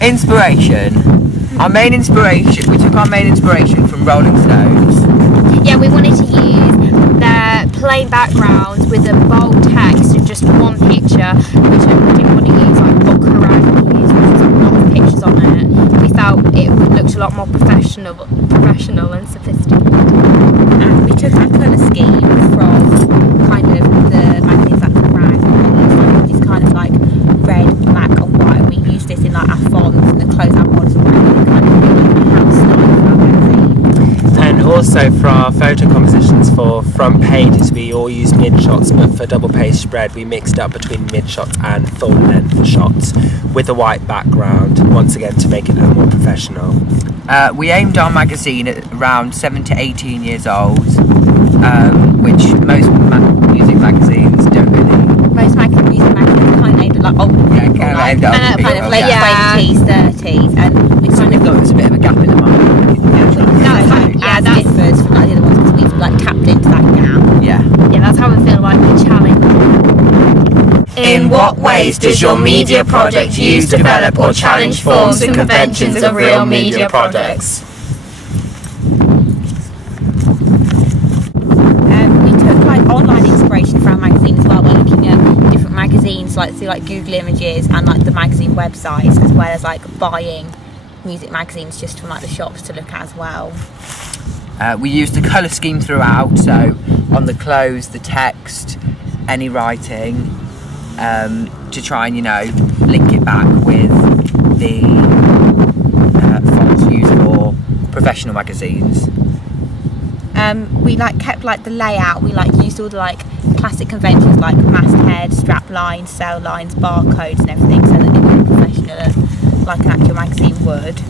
Inspiration. We took our main inspiration from Rolling Stones. Yeah, we wanted to use their plain backgrounds with a bold text and just one picture, which we didn't want to use like what Kerrang used, which is a lot of pictures on it. We felt it looked a lot more professional and sophisticated. And we took our colour scheme from kind of the magazines like Kerrang, which is kind of like red, black and white, and we used this in like our fonts and the closeout models and kind of like house style of our magazine. And also for our photo compositions for front pages, we all used mid shots, but for double page spread, we mixed up between mid shots and full length shots with a white background, once again to make it look more professional. We aimed our magazine at around 7 to 18 years old, which most music magazines don't really. Most music magazines kind of aimed at like old people, aimed at kind of late Yeah. 20s, 30s, and we kind of thought there was a bit of a gap in the market. that differs from like the other ones because we've like tapped into that gap. Yeah. Yeah, that's how we feel like the challenge. In what ways does your media project use, develop or challenge forms and conventions of real media projects? We took like online inspiration for our magazine as well by looking at different magazines like through like Google Images and like the magazine websites, as well as like buying music magazines just from like the shops to look at as well. We used the colour scheme throughout, so on the clothes, the text, any writing, to try and, link it back with the fonts used for professional magazines. We like kept like the layout. We like used all the like classic conventions like masthead, strap lines, cell lines, barcodes and everything, so that it would be professional like an actual magazine would.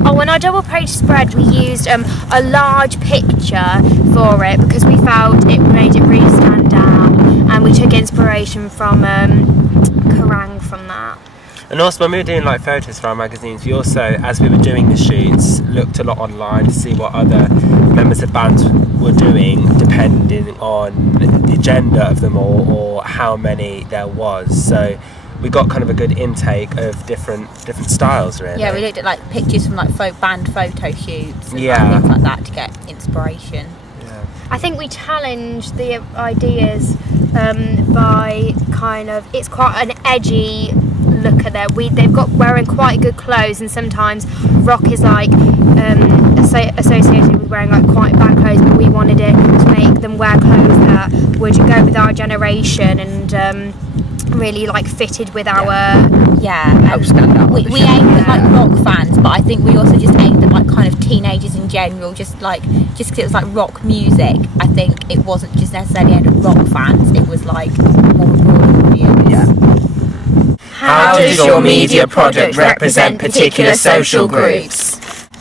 Oh, on our double page spread we used a large picture for it because we felt it made it really stand out, and we took inspiration from Kerrang from that. And also when we were doing like photos for our magazines, we also, as we were doing the shoots, looked a lot online to see what other members of bands were doing, depending on the agenda of them all or how many there was. So we got kind of a good intake of different styles, really. Yeah, we looked at like pictures from like band photo shoots and Yeah. like, things like that to get inspiration. Yeah. I think we challenged the ideas by kind of, it's quite an edgy look at it. They've got wearing quite good clothes, and sometimes rock is like associated with wearing like quite bad clothes, but we wanted it to make them wear clothes that would go with our generation and really like fitted with our Help stand out. We aimed at like rock fans, but I think we also just aimed at like kind of teenagers in general, just because it was like rock music. I think it wasn't just necessarily aimed at rock fans, it was like more of a broader audience. Yeah. How does your media project represent particular social groups?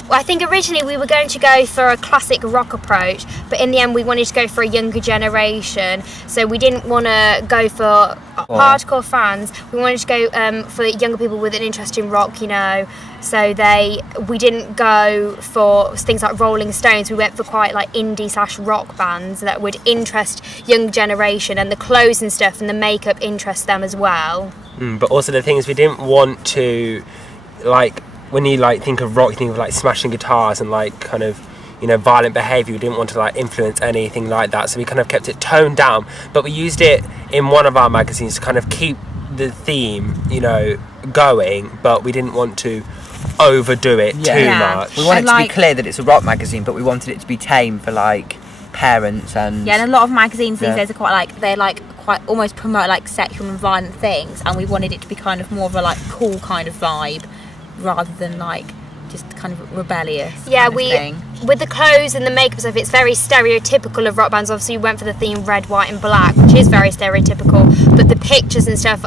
Well, I think originally we were going to go for a classic rock approach, but in the end we wanted to go for a younger generation. So we didn't want to go for hardcore fans. We wanted to go for younger people with an interest in rock, So we didn't go for things like Rolling Stones. We went for quite like indie/rock bands that would interest young generation, and the clothes and stuff and the makeup interest them as well. But also the thing is, we didn't want to, like, when you like think of rock, you think of like smashing guitars and like kind of, violent behaviour. We didn't want to like influence anything like that, so we kind of kept it toned down. But we used it in one of our magazines to kind of keep the theme, going. But we didn't want to overdo it too much. We wanted it to be clear that it's a rock magazine, but we wanted it to be tame for like parents and. Yeah, and a lot of magazines these days are quite like they're like quite almost promote like sexual and violent things, and we wanted it to be kind of more of a like cool kind of vibe, rather than like just kind of rebellious. Yeah, kind of thing. with the clothes and the makeup stuff, it's very stereotypical of rock bands. Obviously we went for the theme red, white and black, which is very stereotypical, but the pictures and stuff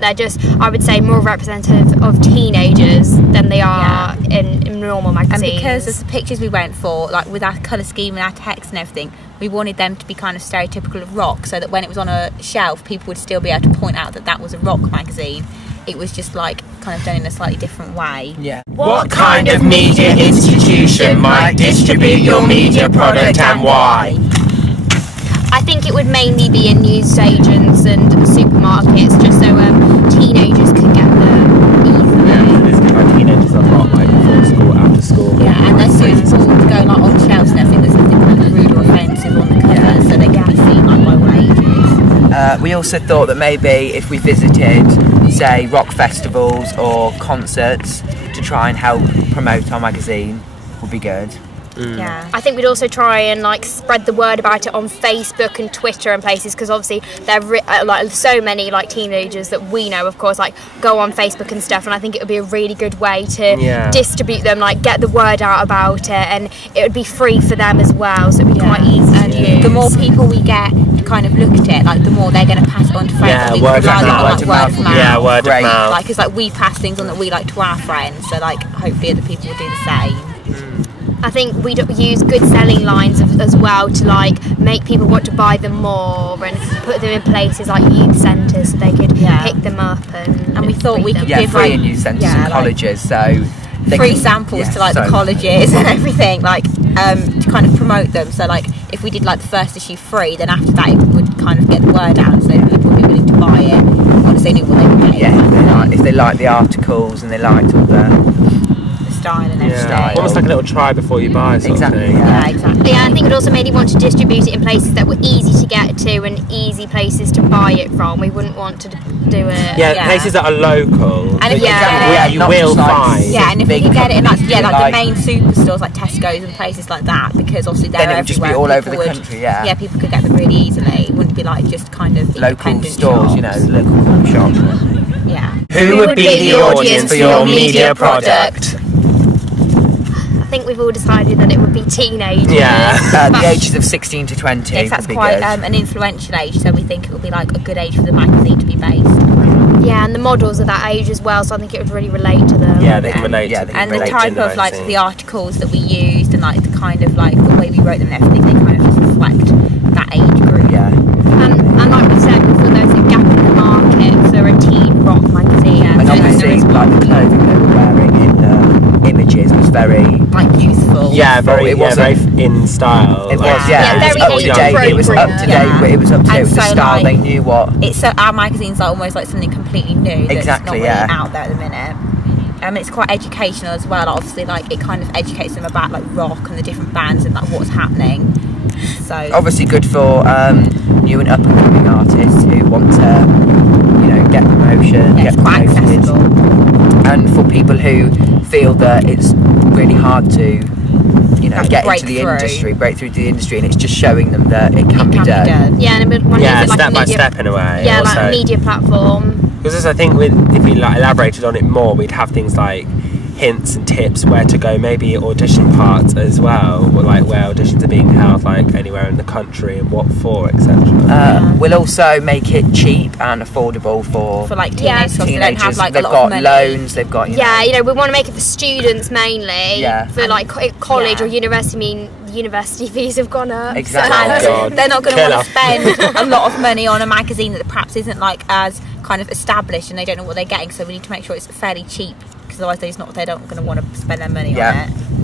they're just, I would say, more representative of teenagers than they are in normal magazines. And because of the pictures we went for, like with our colour scheme and our text and everything, we wanted them to be kind of stereotypical of rock, so that when it was on a shelf people would still be able to point out that was a rock magazine. It was just like kind of done in a slightly different way. Yeah. What kind of media institution might distribute your media product and why? I think it would mainly be in newsagents and supermarkets, just so teenagers could get them easily. Yeah, it's kind of like We also thought that maybe if we visited, say, rock festivals or concerts to try and help promote our magazine would be good. Yeah. I think we'd also try and like spread the word about it on Facebook and Twitter and places, because obviously there are like so many like teenagers that we know, of course, like go on Facebook and stuff, and I think it would be a really good way to distribute them, like get the word out about it, and it would be free for them as well, so it'd be quite easy to use. The more people we get to kind of look at it, like the more they're going to pass it on to friends. Yeah, we word of rely on mouth. like word of mouth. Yeah, word Great. of mouth. Like, because like we pass things on that we like to our friends, so like hopefully other people will do the same. I think we'd use good selling lines as well to like make people want to buy them more, and put them in places like youth centres so they could pick them up, and we thought we could Yeah, give free like in youth centres and colleges, so they free can- samples yeah, to like so the colleges and everything, like to kind of promote them. So like if we did like the first issue free, then after that it would kind of get the word out, so people would be willing to buy it once they knew what they were getting. Yeah, if they like the articles and they liked all the Style and everything. Style. Almost like a little try before you buy sort exactly, of thing. Yeah, exactly. Yeah, I think it also made you want to distribute it in places that were easy to get to and easy places to buy it from. We wouldn't want to do it. Yeah, places that are local. And if that you you not will just like find. Yeah, and if we big could get it in like, companies, like the main superstores like Tesco's and places like that, because obviously they're then it would just be everywhere, all over the people country, yeah. Yeah, people could get them really easily. It wouldn't be like just kind of Local independent stores, shops. you know, local coffee shops. Yeah. Who would be the audience for your media product? I think we've all decided that it would be teenagers. Yeah. The ages of 16 to 20 Yes, that's would be quite good. an influential age, so we think it would be like a good age for the magazine to be based. Yeah, and the models are that age as well, so I think it would really relate to them. Yeah, they can relate. Yeah, to they them. And the relate type to of like magazine. the articles that we used and like the kind of like the way we wrote them and everything, they kind of just reflect that age group. Yeah. And like we said, we feel there's a gap in the market for a teen rock magazine. Yeah. And So obviously, there is like the clothing they were wearing in the images was very. Like youthful. Yeah, very, It yeah, very wasn't- in style. It was, like- yeah. Yeah, it was very up to date. It was up to date. Yeah. But it was up to date And with the so, style. like, They knew what. It's so our magazines are almost like something completely new that's Exactly, not really yeah. out there at the minute. It's quite educational as well. Obviously, like it kind of educates them about like rock and the different bands and like what's happening. So Obviously, good for new and up and coming artists who want to, you know, get promotion, yeah, get it's quite promoted, accessible. and for people who feel that it's really hard to, you know, Like get break into the through. industry, break through to the industry, and it's just showing them that it can be done. Yeah, and one Yeah, is like step a by media, step in a way. Yeah, also. like a media platform. Because I think if we like elaborated on it more, we'd have things like hints and tips where to go, maybe audition parts as well, or like where auditions are being held, like anywhere in the country and what for, etc. We'll also make it cheap and affordable for For like Yeah. teenagers, so they don't teenagers. have like They've a lot got of money. loans. They've got Yeah, you know, we want to make it for students mainly. Yeah. For like college Yeah. or university. I mean, university fees have gone up. Exactly. so- Oh, God. They're not going to Killer. want to spend a lot of money on a magazine that perhaps isn't like as kind of established, and they don't know what they're getting. So we need to make sure it's fairly cheap, because otherwise they're not going to want to spend their money Yeah. on it.